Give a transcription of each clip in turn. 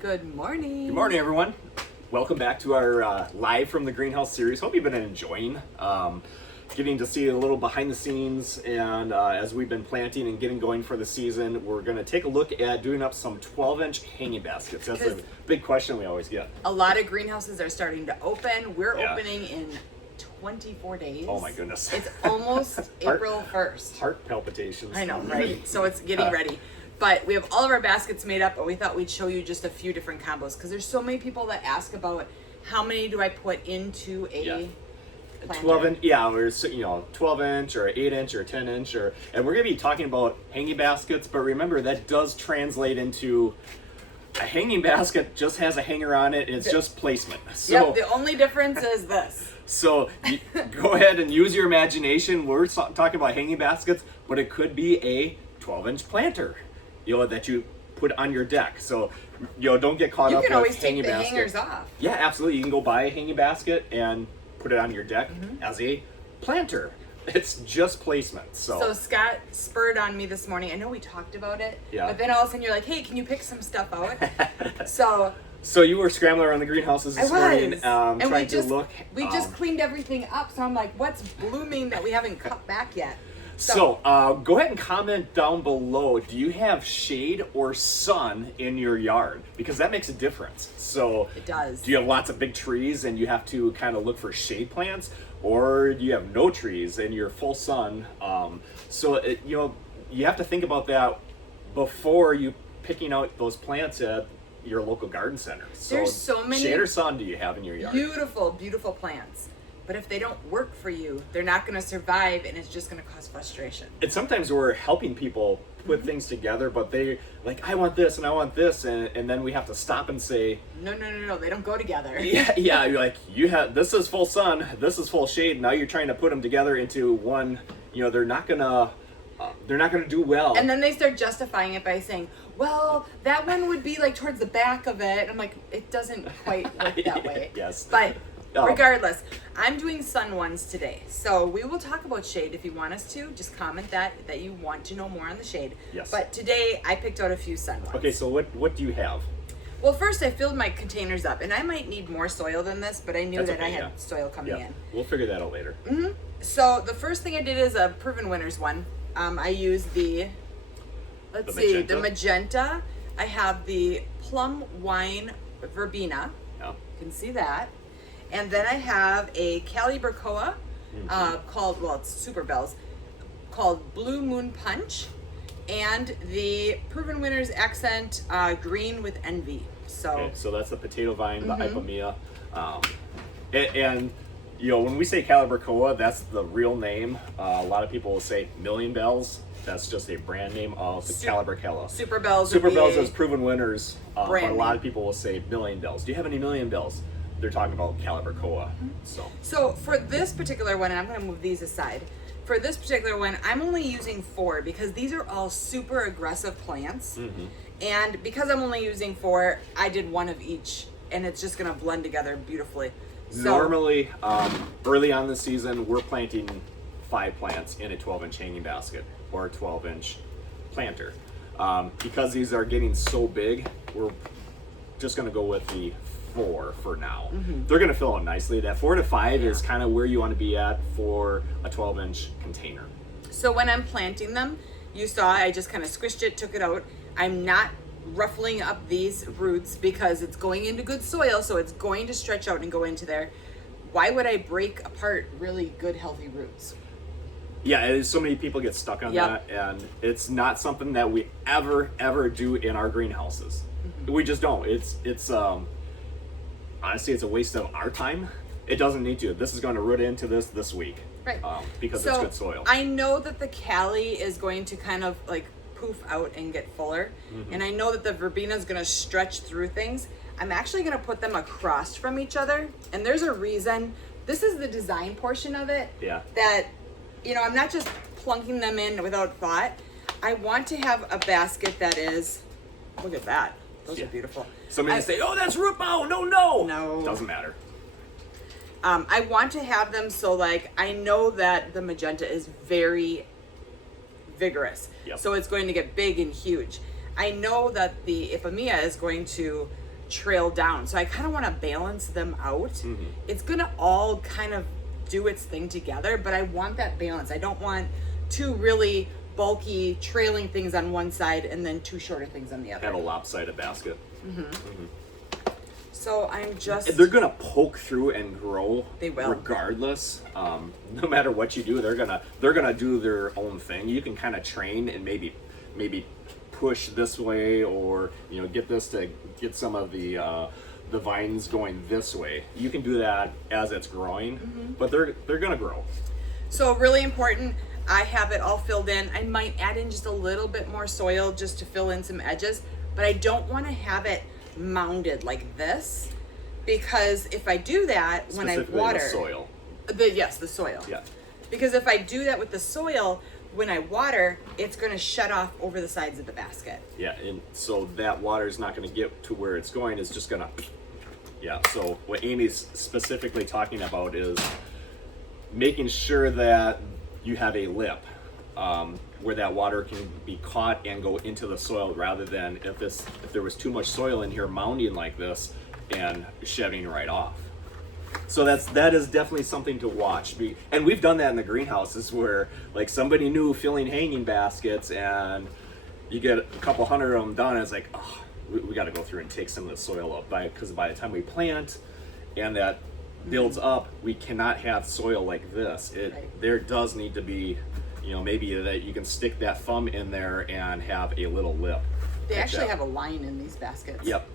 Good morning. Good morning, everyone. Welcome back to our live from the greenhouse series. Hope you've been enjoying getting to see a little behind the scenes, and as we've been planting and getting going for the season, we're going to take a look at doing up some 12-inch hanging baskets. That's a big question we always get. A lot of greenhouses are starting to open. We're Yeah. opening in 24 days. Oh my goodness. It's almost April 1st. Heart palpitations. I know, right? So it's getting ready. But we have all of our baskets made up, but we thought we'd show you just a few different combos because there's so many people that ask about how many do I put into a planter. 12-inch, or 12-inch or 8-inch or 10-inch, and we're going to be talking about hanging baskets. But remember, that does translate into a hanging basket. Just has a hanger on it. It's just placement. So the only difference is this. So go ahead and use your imagination. We're talking about hanging baskets, but it could be a 12-inch planter, that you put on your deck. So, don't get caught up with hanging baskets. You can always take the hangers off. Yeah, absolutely. You can go buy a hanging basket and put it on your deck as a planter. It's just placement. So Scott spurred on me this morning. I know we talked about it, but then all of a sudden you're like, hey, can you pick some stuff out? So you were scrambling around the greenhouses this morning, and trying to look. We just cleaned everything up, so I'm like, what's blooming that we haven't cut back yet? So go ahead and comment down below. Do you have shade or sun in your yard? Because that makes a difference. So it does. Do you have lots of big trees and you have to kind of look for shade plants, or do you have no trees and you're full sun? You have to think about that before you picking out those plants at your local garden center. So there's so many shade or sun do you have in your yard? Beautiful, beautiful plants. But if they don't work for you, they're not going to survive, and it's just going to cause frustration. And sometimes we're helping people put things together, but they like, I want this and I want this, and then we have to stop and say, no, they don't go together. yeah, you're like, this is full sun, this is full shade. Now you're trying to put them together into one. They're not gonna do well. And then they start justifying it by saying, well, that one would be like towards the back of it. I'm like, it doesn't quite work that way. Yes. But regardless, I'm doing sun ones today. So we will talk about shade if you want us to. Just comment that you want to know more on the shade. Yes. But today I picked out a few sun ones. Okay, so what do you have? Well, first I filled my containers up, and I might need more soil than this, but I knew That's that I okay, had soil coming in. We'll figure that out later. So the first thing I did is a Proven Winners one. I used the magenta. I have the plum wine verbena. Yeah. You can see that. And then I have a Calibracoa it's Super Bells, called Blue Moon Punch, and the Proven Winners Accent Green with Envy. So that's the potato vine, the Ipomea. When we say Calibracoa, that's the real name. A lot of people will say Million Bells. That's just a brand name of the Calibracoa. Super Bells is Proven Winners, but a lot of people will say Million Bells. Do you have any Million Bells? They're talking about Calibracoa. So for this particular one, and I'm going to move these aside. For this particular one, I'm only using 4 because these are all super aggressive plants. And because I'm only using 4, I did one of each, and it's just going to blend together beautifully. Normally, early on the season, we're planting 5 plants in a 12-inch hanging basket or a 12-inch planter. Because these are getting so big, we're just going to go with the 4 for now. They're going to fill out nicely. That 4 to 5 is kind of where you want to be at for a 12-inch container. So when I'm planting them, you saw I just kind of squished it, took it out. I'm not ruffling up these roots because it's going into good soil, so it's going to stretch out and go into there. Why would I break apart really good, healthy roots? Yeah, so many people get stuck on that, and it's not something that we ever do in our greenhouses. We just don't. It's honestly, it's a waste of our time. It doesn't need to. This is going to root into this week, right? Because it's good soil. I know that the Cali is going to kind of like poof out and get fuller, and I know that the verbena is going to stretch through things. I'm actually going to put them across from each other, and there's a reason. This is the design portion of it. Yeah. That I'm not just plunking them in without thought. I want to have a basket that is. Look at that. Those are beautiful. Somebody say, "Oh, that's root bow." No. Doesn't matter. I want to have them so like I know that the magenta is very vigorous. Yep. So it's going to get big and huge. I know that the Ipomea is going to trail down. So I kind of want to balance them out. Mm-hmm. It's going to all kind of do its thing together, but I want that balance. I don't want two really bulky trailing things on one side and then two shorter things on the other. Have a lopsided basket. So I'm just... They're gonna poke through and grow. They will. Regardless. No matter what you do, they're gonna do their own thing. You can kind of train and maybe push this way, or get this to get some of the vines going this way. You can do that as it's growing, but they're gonna grow. So really important, I have it all filled in. I might add in just a little bit more soil just to fill in some edges, but I don't want to have it mounded like this, because if I do that when I water the soil. The soil. Yeah. Because if I do that with the soil, when I water, it's going to shut off over the sides of the basket. Yeah, and so that water is not going to get to where it's going. It's just going to, yeah. So what Amy's specifically talking about is making sure that you have a lip where that water can be caught and go into the soil, rather than if there was too much soil in here mounding like this and shedding right off. So that is definitely something to watch. And we've done that in the greenhouses where like somebody new filling hanging baskets, and you get a couple hundred of them done, and it's like, oh, we got to go through and take some of the soil up, because by the time we plant and that builds up, we cannot have soil like this. Right. There does need to be, maybe that you can stick that thumb in there and have a little lip. They actually have a line in these baskets. Yep.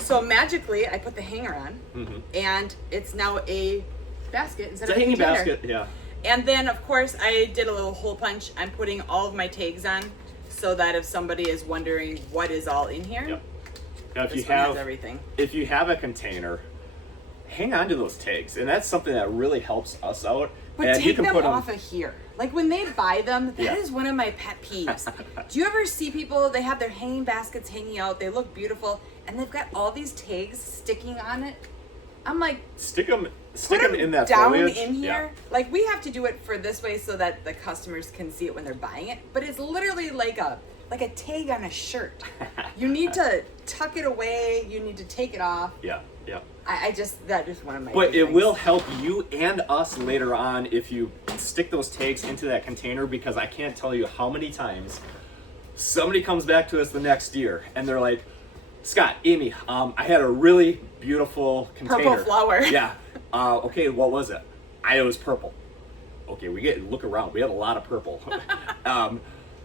So magically, I put the hanger on, and it's now a basket instead It's of a hanging container. basket, yeah. And then, of course, I did a little hole punch. I'm putting all of my tags on, so that if somebody is wondering what is all in here, Yep. Now, this one has everything. if you have a container, hang on to those tags, and that's something that really helps us out. But and you take can them put off of here. Like when they buy them, that is Yeah. one of my pet peeves. Do you ever see people, they have their hanging baskets hanging out, they look beautiful, and they've got all these tags sticking on it? I'm like, stick them put them in that down foliage. in here. Yeah. Like we have to do it for this way so that the customers can see it when they're buying it. But it's literally like a tag on a shirt. You need to tuck it away. You need to take it off. Yeah, yeah. That is one of my. But big it things. will help you and us later on if you stick those tags into that container, because I can't tell you how many times somebody comes back to us the next year and they're like, Scott, Amy, I had a really beautiful container. Purple flower. Yeah. Okay, what was it? It was purple. Okay, look around. We have a lot of purple.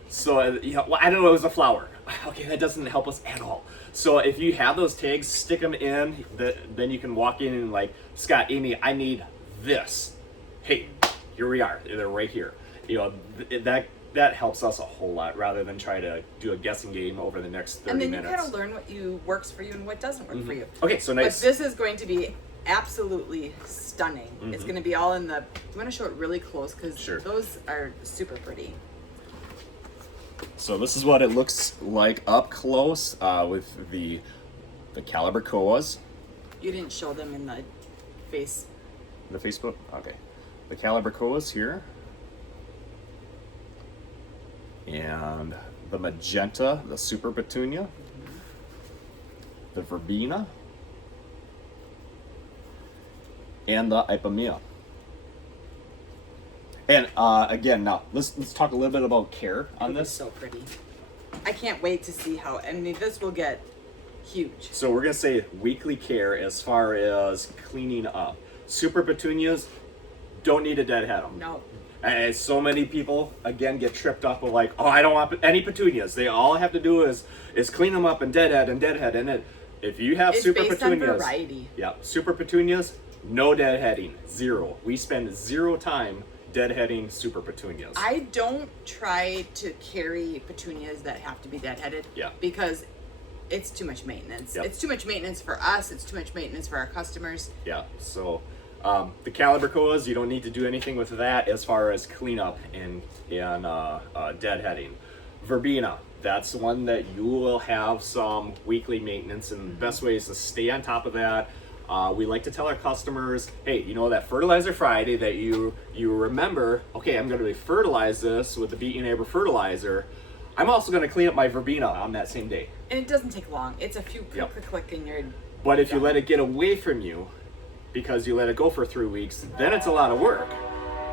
So I don't know, it was a flower. Okay, that doesn't help us at all. So if you have those tags, stick them in. Then you can walk in and like, Scott, Amy, I need this. Hey, here we are. They're right here. That helps us a whole lot, rather than try to do a guessing game over the next 30 And then minutes. you kind of learn what works for you and what doesn't work for you. Okay, so nice. But this is going to be absolutely stunning. It's going to be all in the. You want to show it really close, because Sure. those are super pretty. So this is what it looks like up close with the caliber koas. You didn't show them in the face. The Facebook? Okay. The caliber koas here. And the magenta, the super petunia. The verbena. And the ipomea. And again, now let's talk a little bit about care on It'll be this. so pretty. I can't wait to see how. I mean, this will get huge. So we're gonna say weekly care as far as cleaning up. Super petunias don't need to deadhead them. No. And so many people again get tripped up with like, oh, I don't want any petunias. They all have to do is clean them up and deadhead. And then if you have It's super based on petunias, variety. yeah, super petunias, no deadheading, zero. We spend zero time deadheading super petunias. I don't try to carry petunias that have to be deadheaded. Yeah. Because it's too much maintenance. Yep. It's too much maintenance for us. It's too much maintenance for our customers. Yeah, so the caliber koas, you don't need to do anything with that as far as cleanup and deadheading. Verbena, that's the one that you will have some weekly maintenance, and the best way is to stay on top of that. We like to tell our customers, hey, that fertilizer Friday that you remember, okay, I'm going to fertilize this with the Beat Your Neighbor fertilizer. I'm also going to clean up my verbena on that same day. And it doesn't take long. It's a few click and you're But if you done. let it get away from you, because you let it go for 3 weeks, then it's a lot of work.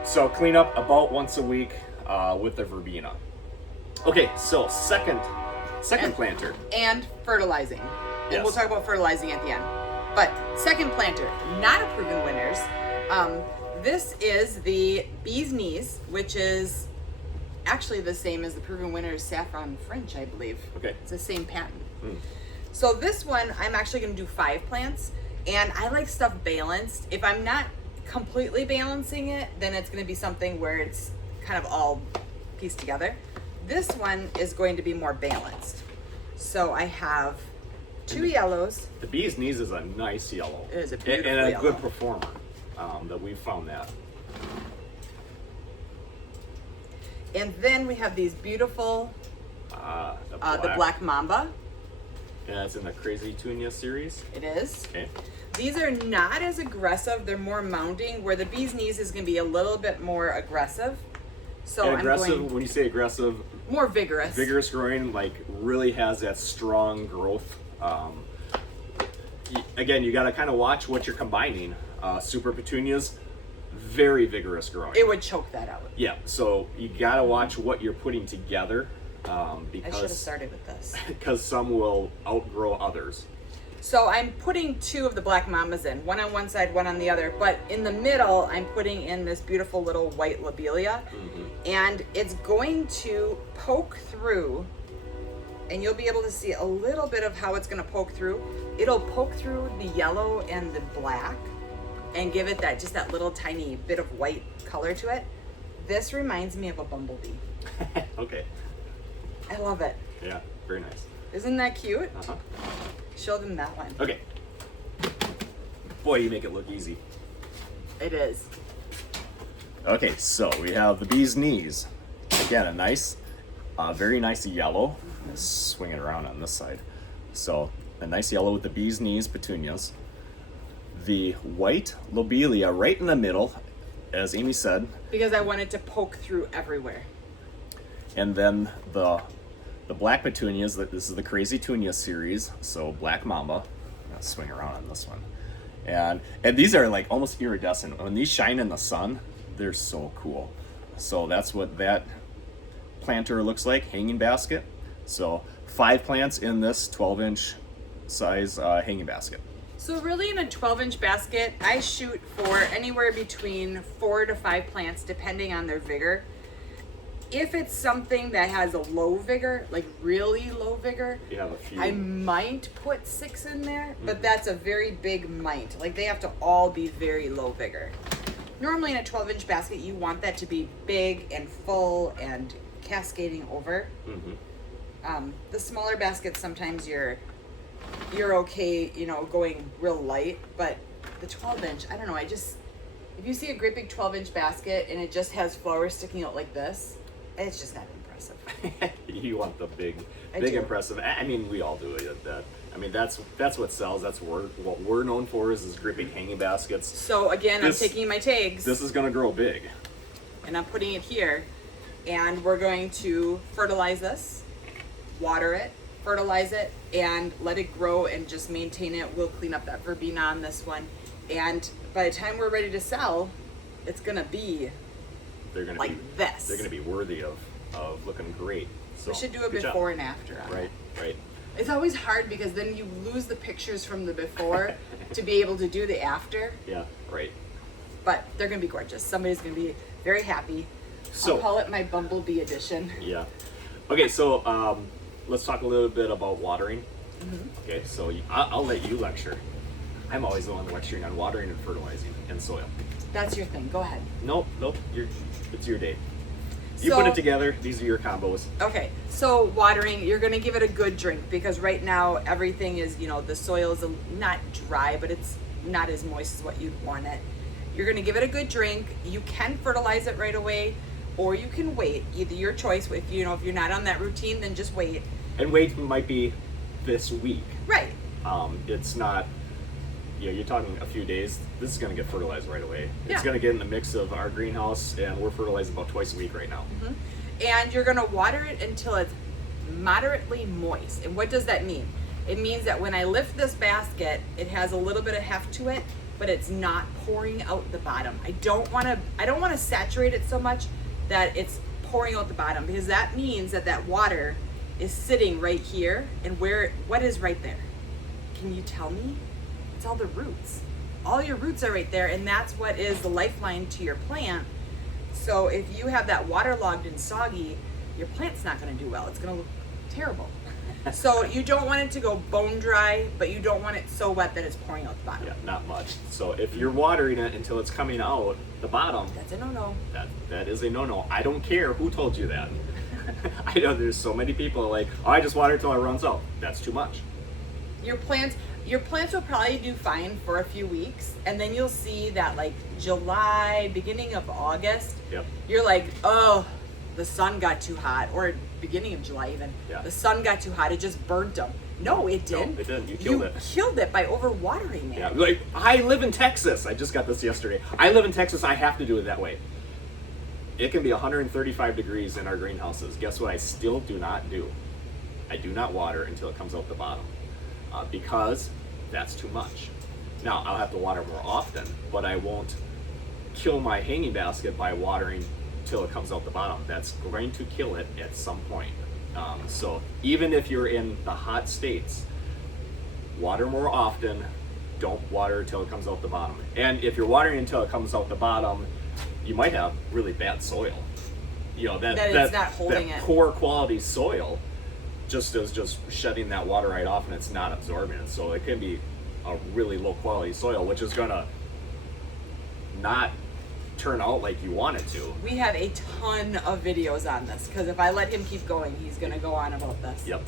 So clean up about once a week with the verbena. Okay, so second planter. And fertilizing. And Yes. we'll talk about fertilizing at the end. But second planter, not a proven winners. This is the Bee's Knees, which is actually the same as the proven winners Saffron French, I believe. Okay. It's the same patent. So this one, I'm actually going to do 5 plants, and I like stuff balanced. If I'm not completely balancing it, then it's going to be something where it's kind of all pieced together. This one is going to be more balanced. So I have 2 yellows. The Bee's Knees is a nice yellow. It is a beautiful and a yellow. good performer. That we've found that. And then we have these beautiful, the Black Mamba. Yeah, it's in the Crazy Tunia series. It is. Okay. These are not as aggressive. They're more mounting, where the Bee's Knees is going to be a little bit more aggressive. So And I'm aggressive, going when you say aggressive, more vigorous. vigorous growing, like really has that strong growth. Again, you got to kind of watch what you're combining. Super petunias, very vigorous growing. It would choke that out. Yeah, so you got to watch what you're putting together I should have because started with this. some will outgrow others. So I'm putting 2 of the Black Mambas in, one on one side, one on the other. But in the middle, I'm putting in this beautiful little white lobelia. And it's going to poke through, and you'll be able to see a little bit of how it's going to poke through. It'll poke through the yellow and the black and give it that just that little tiny bit of white color to it. This reminds me of a bumblebee. Okay. I love it. Yeah, very nice. Isn't that cute? Uh-huh. Show them that one. Okay. Boy, you make it look easy. It is. Okay, so we have the Bee's Knees. Again, a nice, very nice yellow. Let's swing it around on this side. So, a nice yellow with the Bee's Knees petunias. The white lobelia right in the middle, as Amy said. Because I wanted to poke through everywhere. And then the black petunias, this is the Crazy Tunia series, so Black Mamba. I'll swing around on this one. And these are like almost iridescent. When these shine in the sun, they're so cool. So that's what that planter looks like, hanging basket. So 5 plants in this 12-inch size hanging basket. So really in a 12-inch basket, I shoot for anywhere between 4 to 5 plants depending on their vigor. If it's something that has a low vigor, like really low vigor, You have a few. I might put 6 in there, but that's a very big might. Like they have to all be very low vigor. Normally in a 12-inch basket, you want that to be big and full and cascading over. The smaller baskets, sometimes you're okay, going real light, but the 12-inch, I don't know, if you see a great big 12-inch basket and it just has flowers sticking out like this, it's just not impressive. You want the big I do. impressive. I mean, we all do it. That. I mean, that's what sells. That's what we're known for is great big hanging baskets. So again, I'm taking my tags. This is gonna grow big. And I'm putting it here, and we're going to fertilize this, water it, fertilize it, and let it grow and just maintain it. We'll clean up that verbena on this one, and by the time we're ready to sell, it's gonna be They're gonna like be this. They're gonna be worthy of looking great. So We should do a good job. before and after on Right, it. right. It's always hard because then you lose the pictures from the before to be able to do the after, Yeah, right. but they're gonna be gorgeous. Somebody's gonna be very happy. So I'll call it my Bumblebee edition. yeah. Okay, so let's talk a little bit about watering. Okay, so I'll let you lecture. I'm always the one lecturing on watering and fertilizing and soil. That's your thing. Go ahead. Nope. It's your day. You put it together. These are your combos. Okay, so watering, you're gonna give it a good drink because right now everything is, the soil is not dry, but it's not as moist as what you'd want it. You're gonna give it a good drink. You can fertilize it right away, or you can wait. Either your choice. If you're not on that routine, then just wait. And wait might be this week. Right. It's not. You're talking a few days. This is going to get fertilized right away. Yeah. It's going to get in the mix of our greenhouse, and we're fertilizing about twice a week right now. And you're gonna water it until it's moderately moist. And what does that mean? It means that when I lift this basket, it has a little bit of heft to it, but it's not pouring out the bottom. I don't want to saturate it so much that it's pouring out the bottom, because that means that that water is sitting right here. And what is right there? Can you tell me? It's all the roots. All your roots are right there, and that's what is the lifeline to your plant. So if you have that waterlogged and soggy, your plant's not going to do well. It's going to look terrible. So you don't want it to go bone dry, but you don't want it so wet that it's pouring out the bottom. Yeah, not much. So if you're watering it until it's coming out the bottom, That's a no-no. that is a no-no. I don't care who told you that. I know there's so many people like, oh, I just water it till it runs out. That's too much. Your plants will probably do fine for a few weeks, and then you'll see that like July, beginning of August, Yep. you're like, oh, the sun got too hot, or beginning of July even, Yeah. the sun got too hot, it just burnt them. No, it didn't. No, it didn't. You killed it. Killed it by overwatering it. Yeah, like I live in Texas. I just got this yesterday. I live in Texas. I have to do it that way. It can be 135 degrees in our greenhouses. Guess what? I still do not do. I do not water until it comes out the bottom, because that's too much. Now I'll have to water more often, but I won't kill my hanging basket by watering till it comes out the bottom. That's going to kill it at some point. So even if you're in the hot states, water more often. Don't water until it comes out the bottom. And if you're watering until it comes out the bottom, you might have really bad soil. You know, that it's not holding that it. poor quality soil just is just shutting that water right off, and it's not absorbing it. So it can be a really low quality soil, which is gonna not turn out like you want it to. We have a ton of videos on this, because if I let him keep going, he's going to go on about this. Yep.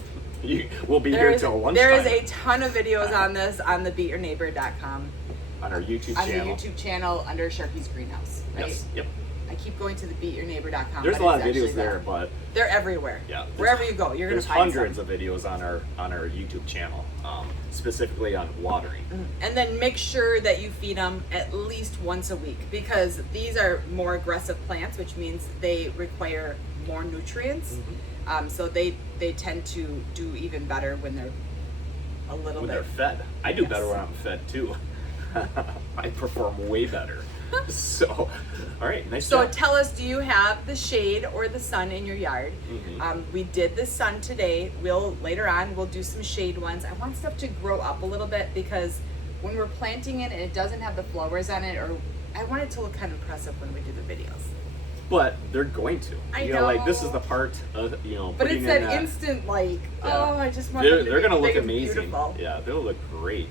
We'll be here till lunchtime. There is a ton of videos on this on the beatyourneighbor.com. On our YouTube on channel. the YouTube channel under Sharky's Greenhouse, right? Yes. Yep. I keep going to the beatyourneighbor.com. There's but a lot it's of videos actually there, but they're everywhere. yeah, Wherever you go, you're going to there's find hundreds some. of videos on our YouTube channel, specifically on watering. And then make sure that you feed them at least once a week, because these are more aggressive plants, which means they require more nutrients. So they tend to do even better when they're a little When bit. they're fed. I do Yes. better when I'm fed too. I perform way better. So, all right, nice So job. tell us, do you have the shade or the sun in your yard? Mm-hmm. We did the sun today. Later on we'll do some shade ones. I want stuff to grow up a little bit, because when we're planting it and it doesn't have the flowers on it, or I want it to look kind of impressive when we do the videos. But they're going to. I you know, like this know. is the part of But putting it's in that instant like, Yeah. oh, I just want them to they're be gonna look big and amazing. beautiful. Yeah, they'll look great.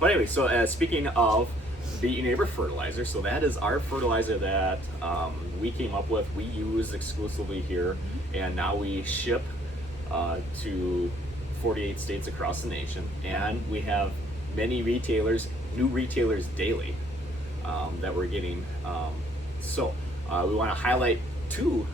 But anyway, so speaking of Beat Your Neighbor fertilizer, so that is our fertilizer that we came up with. We use exclusively here, and now we ship to 48 states across the nation, and we have many retailers, new retailers daily that we're getting. So we want to highlight two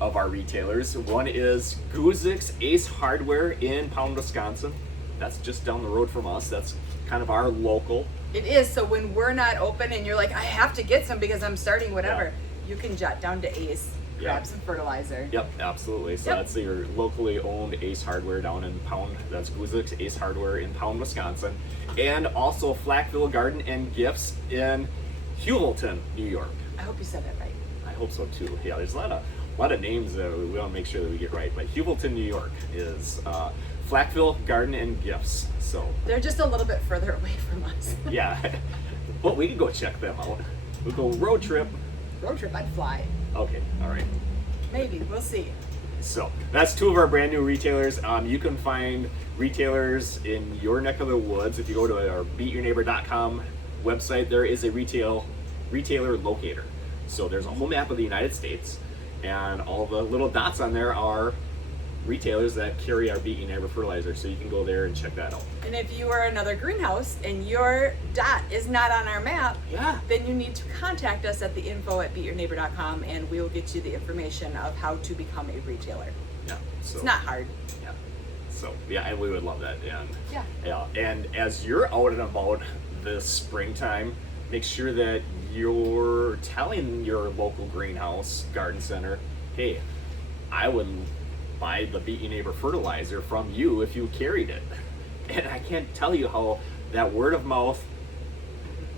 of our retailers. One is Gusicks Ace Hardware in Pound, Wisconsin. That's just down the road from us. That's kind of our local. It is. So when we're not open and you're like, I have to get some because I'm starting whatever, you can jot down to Ace, grab Yeah. some fertilizer. Yep, absolutely. So Yep. that's your locally owned Ace Hardware down in Pound. That's Gusicks Ace Hardware in Pound, Wisconsin. And also Flackville Garden and Gifts in Heuvelton, New York. I hope you said that right. I hope so too. Yeah, there's a lot of names that we want to make sure that we get right. But Heuvelton, New York is Flackville Garden and Gifts. So They're just a little bit further away from us. yeah, well, we can go check them out. We'll go road trip. Road trip, I'd fly. Okay, all right. Maybe, we'll see. So that's two of our brand new retailers. You can find retailers in your neck of the woods. If you go to our beatyourneighbor.com website, there is a retailer locator. So there's a whole map of the United States, and all the little dots on there are retailers that carry our Beat Your Neighbor fertilizer. So you can go there and check that out. And if you are another greenhouse and your dot is not on our map, Yeah. then you need to contact us at the info@beatyourneighbor.com, and we will get you the information of how to become a retailer. Yeah. So, It's not hard. Yeah. So yeah, and we would love that. And Yeah. And as you're out and about this springtime, make sure that you're telling your local greenhouse garden center, hey, I would buy the Beat Your Neighbor fertilizer from you if you carried it. And I can't tell you how that word of mouth,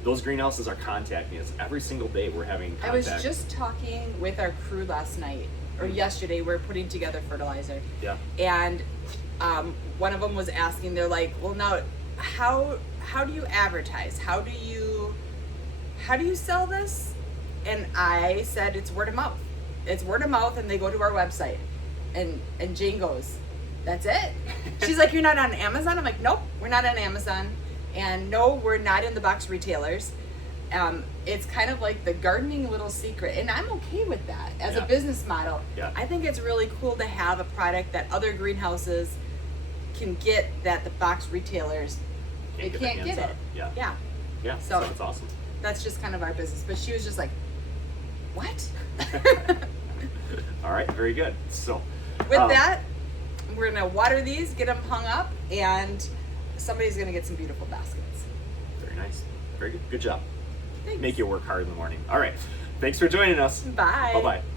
those greenhouses are contacting us every single day. We're having contact. I was just talking with our crew last night, or yesterday. We're putting together fertilizer. Yeah. And one of them was asking, they're like, well, now, how do you advertise? How do you sell this? And I said, it's word of mouth. It's word of mouth, and they go to our website. And Jane goes, that's it? She's like, you're not on Amazon? I'm like, nope, we're not on Amazon. And no, we're not in the box retailers. It's kind of like the gardening little secret. And I'm okay with that as a business model. Yeah. I think it's really cool to have a product that other greenhouses can get that the box retailers can't get it. Yeah. Yeah. Yeah. So that's awesome. That's just kind of our business. But she was just like, what? All right. Very good. So with that, we're going to water these, get them hung up, and somebody's going to get some beautiful baskets. Very nice. Very good. Good job. Thanks. Make you work hard in the morning. All right. Thanks for joining us. Bye. Bye-bye.